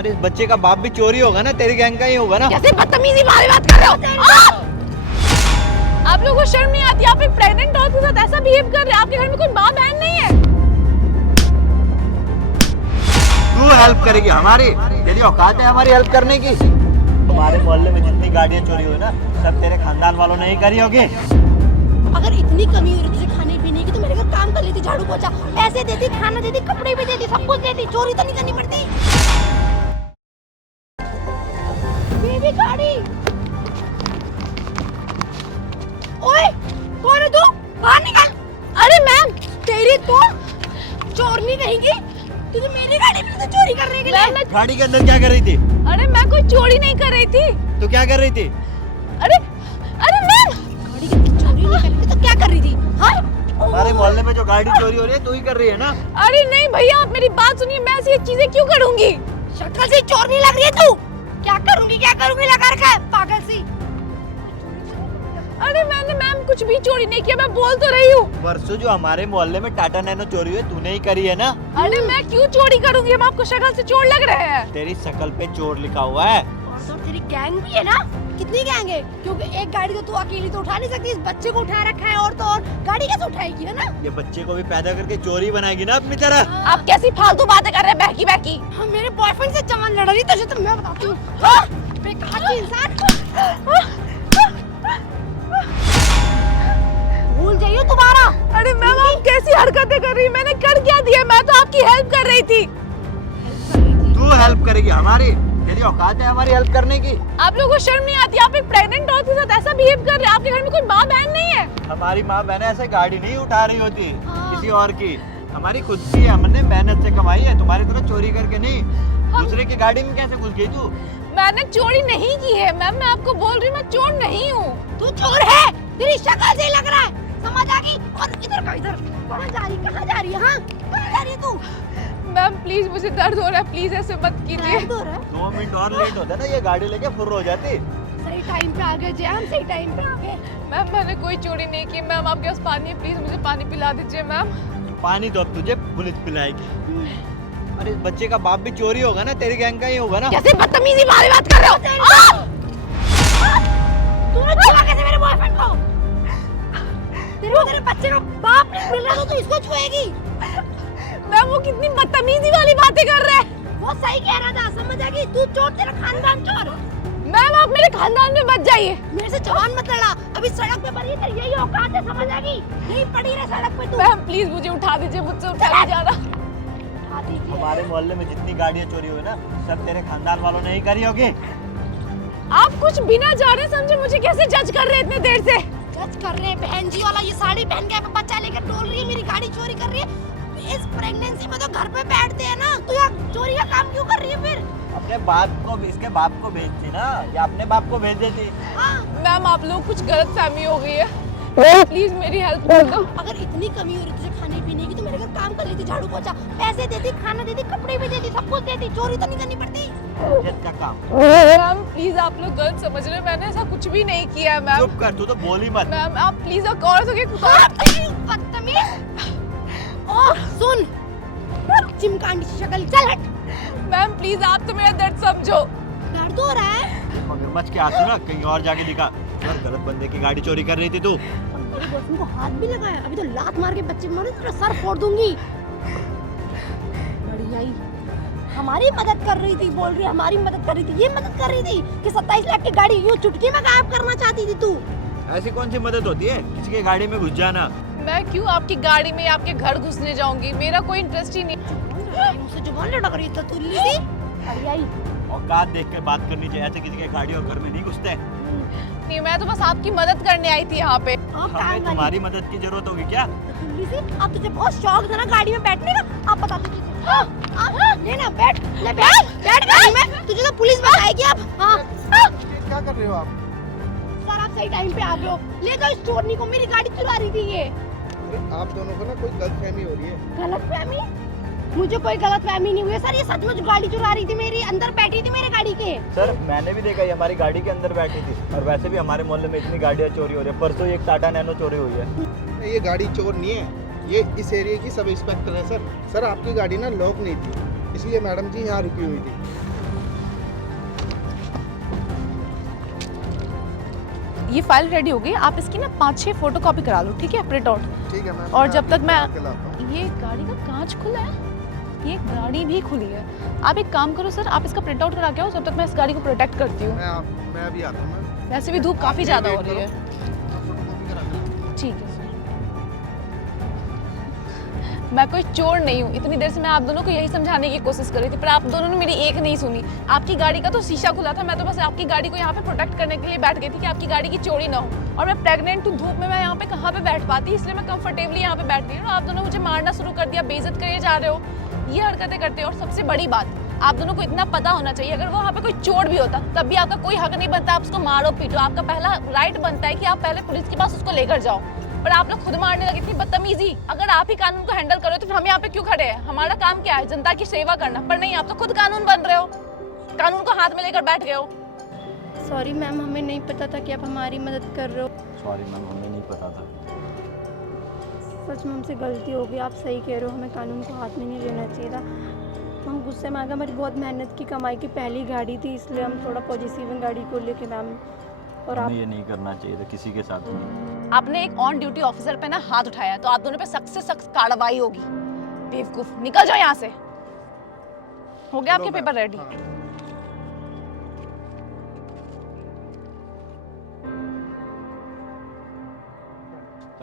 अरे इस बच्चे का बाप भी चोरी होगा ना, तेरी गैंग का ही होगा ना। कैसे बदतमीजी वाली बात कर रहे हो? आप लोगों को शर्म नहीं आती? आप एक प्रेग्नेंट औरत के साथ ऐसा बिहेव कर रहे हैं? आपके घर में कोई माँ बहन नहीं है? तू हेल्प करेगी हमारी? तेरी औकात है हमारी हेल्प करने की? हमारे मोहल्ले में जितनी गाड़ियाँ चोरी हुई ना, सब तेरे खानदान वालों ने ही करी होगी। अगर इतनी कमी हो रही तुझे खाने पीने की तो मेरे घर काम कर लेती, झाड़ू पोछा, पैसे देती, खाना देती, कपड़े भी देती, सब कुछ देती, चोरी तो नहीं करनी पड़ती। बेबी गाड़ी। ओए, कौन है तू? बाहर निकल। अरे मैम, तेरी तो चोरनी कहेंगी? तू तो मेरी गाड़ी में तो चोरी करने के लिए। गाड़ी के अंदर क्या कर रही थी? अरे मैं कोई चोरी नहीं कर रही थी। तू क्या कर रही थी? अरे अरे मैम, गाड़ी के अंदर चोरी नहीं कर रही थी तो क्या कर रही थी? हाँ? हमारे मोहल्ले में जो गाड़ी चोरी हो रही है तू ही कर रही है ना? अरे नहीं भैया, आप मेरी बात सुनिए, मैं ऐसी चीजें क्यों करूंगी? शक्ल से चोर नहीं लग रही है तू। क्या करूंगी लगा रखा है पागल सी। अरे मैंने मैम कुछ भी चोरी नहीं किया, मैं बोल तो रही हूँ। परसों जो हमारे मोहल्ले में टाटा नैनो चोरी हुई तूने ही करी है ना? अरे मैं क्यों चोरी करूंगी? हम आपको शक्ल से चोर लग रहे हैं। तेरी शक्ल पे चोर लिखा हुआ है। और तेरी गैंग भी है ना? कितनी गैंग है? क्योंकि एक गाड़ी तो तू अकेली तो उठा नहीं सकती, इस बच्चे को उठा रखा है और तो और गाड़ी कैसे उठाएगी, है ना? ये बच्चे को भी पैदा करके चोरी बनाएगी ना अपनी तरह। आप कैसी फालतू बातें कर रहे हैं बहकी बहकी? हाँ, मेरे बॉयफ्रेंड से चमन लड़ रही तुझे तो मैं बताती हूँ। हाँ, बेकार की इंसान। भूल जाइए दोबारा। अरे मैम, आप कैसी हरकतें कर रही हैं? मैंने कर क्या दिया? मैं तो आपकी हेल्प कर रही थी। तू हेल्प करेगी हमारी? तेरी औकात है हमारी हेल्प करने की? आप लोगों को शर्म नहीं आती? आप एक प्रेग्नेंट औरत के साथ ऐसा बिहेव कर रहे हैं? आपके घर में कोई माँ बहन नहीं है? हमारी माँ बहन ऐसे गाड़ी नहीं उठा रही होती किसी और की, हमारी खुद की है, हमने मेहनत से कमाई है, तुम्हारी तरह चोरी करके नहीं। दूसरे की गाड़ी में कैसे घुस गई तू? मैंने चोरी नहीं की है मैम, मैं आपको बोल रही हूँ मैं चोर नहीं हूँ। तू चोर है, तेरी शक्ल से ही लग रहा है, समझ आ गई? और इधर का इधर, कहाँ जा रही है? हाँ, कहाँ जा रही है तू? मैम प्लीज, मुझे दर्द हो रहा है, प्लीज ऐसे मत कीजिए। 2 मिनट और लेट होता ना ये गाड़ी लेके फुर्र हो जाती। सही टाइम पे आ गए जी, हम सही टाइम पे आ गए। मैम मैंने कोई चोरी नहीं की। मैम आपके पास पानी है, प्लीज मुझे पानी पिला दीजिए मैम। पानी तो अब तुझे पुलिस पिलाएगी। अरे इस बच्चे का बाप भी चोरी होगा ना, तेरी गैंग का ही होगा ना। कैसे बदतमीजी वाली बात कर रहे हो? तूने छुआ कैसे मेरे बॉयफ्रेंड को? तेरे बच्चे का बाप नहीं मिल रहा तो इसको छुएगी? मैम वो कितनी बदतमीजी वाली बातें कर रहे हैं। वो सही कह रहा था, समझ आ गई? तू चोर, तेरा खानदान चोर। मैम आप मेरे खानदान में बच जाइए। मेरे से जवान मत लड़ा, अभी सड़क पे पड़ी है, तेरी यही औकात है, समझ आ गई? नहीं पड़ी रहे सड़क पे तू। मैम प्लीज मुझे उठा दीजिए, मुझसे उठा नहीं जा रहा। उठा दीजिए। हमारे मोहल्ले में जितनी गाड़ियाँ चोरी हुई ना, सब तेरे खानदान वालों ने ही करी होगी। आप कुछ बिना जाने समझे मुझे कैसे जज कर रहे हैं इतने देर से? जज कर रहे हैं? बहन जी वाला ये साड़ी पहन के बच्चा लेकर डोल रही है, मेरी गाड़ी चोरी कर रही है। इस प्रेगनेंसी में तो घर पे बैठते हैं ना, तू यहाँ चोरी का काम क्यों कर रही है फिर? अपने बाप को, इसके बाप को भेजती ना, या अपने बाप को भेज देती। हाँ, मैम आप लोग कुछ गलत फहमी हो गई है, प्लीज मेरी हेल्प कर दो। अगर इतनी कमी हो रही तुझे खाने पीने की तो मेरे घर काम कर लेती, झाड़ू पोछा, पैसे देती, खाना देती, कपड़े भी देती, सब कुछ देती, चोरी तो नहीं करनी पड़ती। इज्जत का काम। मैम प्लीज आप लोग गलत समझ रहे हैं, मैंने ऐसा कुछ भी नहीं किया है मैम। चुप कर, तू तो बोली मत। मैम आप प्लीज औरतों के बदतमीज। ओ सुन, चिमकांडी शक्ल, चल हट। मैम प्लीज आप तो मेरा दर्द समझो। दर्द हो रहा है? मगरमच्छ के आंसू ना कहीं और जाके दिखा। और गलत बंदे की गाड़ी चोरी कर रही थी तू। मेरे बॉयफ्रेंड को हाथ भी लगाया, अभी तो लात मार के बच्चे मारे तेरा सर फोड़ दूंगी। बढ़िया ही हमारी मदद कर रही थी, बोल रही हमारी मदद कर रही थी। ये मदद कर रही थी कि 27 लाख की गाड़ी यूं चुटकी में गायब करना चाहती थी तू। ऐसी कौन सी मदद होती है किसी की गाड़ी में घुस जाना? मैं क्यों आपकी गाड़ी में आपके घर घुसने जाऊंगी? मेरा कोई इंटरेस्ट ही नहीं। मुझसे जुबान लड़क रही था तू लीसी। बढ़िया ही औकात देख के बात करनी चाहिए, ऐसे किसी की गाड़ी और घर में नहीं घुसते। नहीं, मैं तो बस आपकी मदद करने आई थी यहाँ पे। हमें तुम्हारी मदद की जरूरत होगी क्या? अब तुझे बहुत शौक था ना गाड़ी में बैठने का, आप बता तुझे। लेना, बैठ ले, बैठ गाड़ी में, तुझे तो पुलिस बताएगी अब। हाँ क्या कर रहे हो आप? सर आप सही टाइम पे आ गए हो, ले जाओ इस चोरनी को, मेरी गाड़ी चुरा रही थी ये। अरे आप दोनों को ना कोई गलतफहमी हो रही है। गलतफहमी? मुझे कोई गलतफहमी नहीं हुई है सर, ये सचमुच गाड़ी चुरा रही थी मेरी, अंदर बैठी थी मेरे गाड़ी के। सर मैंने भी देखा, ये हमारी गाड़ी के अंदर बैठी थी। और वैसे भी हमारे मोहल्ले में इतनी गाड़ियाँ चोरी हो रही है। परसों एक टाटा नैनो चोरी हुई है। नहीं, ये गाड़ी चोर नहीं है, ये इस एरिया की सब इंस्पेक्टर है सर। सर आपकी गाड़ी ना लॉक नहीं थी, इसलिए मैडम जी यहाँ रुकी हुई थी। ये फाइल रेडी हो गई, आप इसकी ना 5-6 फोटो कॉपी करा लो, ठीक है, प्रिंट आउट। ठीक है मैम। और जब तक मैं के लाता हूँ। ये गाड़ी का कांच खुला है, ये गाड़ी भी खुली है। आप एक काम करो सर, आप इसका प्रिंट आउट करा के आओ, जब तक मैं इस गाड़ी को प्रोटेक्ट करती हूँ। मैं अभी आता हूँ मैम। वैसे भी धूप काफी ज्यादा हो रही है। आप फोटोकॉपी करा के ठीक है सर। मैं कोई चोर नहीं हूँ, इतनी देर से मैं आप दोनों को यही समझाने की कोशिश कर रही थी, पर आप दोनों ने मेरी एक नहीं सुनी। आपकी गाड़ी का तो शीशा खुला था, मैं तो बस आपकी गाड़ी को यहाँ पे प्रोटेक्ट करने के लिए बैठ गई थी कि आपकी गाड़ी की चोरी ना हो। और मैं प्रेग्नेंट हूँ, धूप में मैं यहाँ पे कहाँ पे बैठ पाती, इसलिए मैं कंफर्टेबली यहाँ पे बैठ गई। और आप दोनों मुझे मारना शुरू कर दिया, बेइज्जत करे जा रहे हो, ये हरकतें करते हो। और सबसे बड़ी बात, आप दोनों को इतना पता होना चाहिए, अगर वहाँ पे कोई चोर भी होता तब भी आपका कोई हक नहीं बनता आप उसको मारो पीटो। आपका पहला राइट बनता है कि आप पहले पुलिस के पास उसको लेकर जाओ, पर आप लोग खुद मारने लगे। इतनी बदतमीजी, अगर आप ही कानून को हैंडल करो तो फिर हम यहाँ पे क्यों खड़े हैं? हमारा काम क्या है? जनता की सेवा करना। पर नहीं, आप तो खुद कानून बन रहे हो, कानून को हाथ में लेकर बैठ गए हो। सॉरी मैम, हमें नहीं पता था कि आप हमारी मदद कर रहे हो। सॉरी मैम, हमें नहीं पता था। सच में हमसे गलती हो गई, आप सही कह रहे हो, हमें कानून को हाथ में नहीं लेना चाहिए था। हम गुस्से में आ गए, हमारी बहुत मेहनत की कमाई की पहली गाड़ी थी, इसलिए हम थोड़ा पॉजिटिव हैं गाड़ी को लेके मैम। और आप हमें ये नहीं करना चाहिए था किसी के साथ भी। आपने एक ऑन ड्यूटी ऑफिसर पे ना हाथ उठाया, तो आप दोनों पे सख्त से सख्त कार्रवाई होगी। बेवकूफ, निकल जाओ यहाँ से। हो गया आपके पेपर रेडी? हाँ।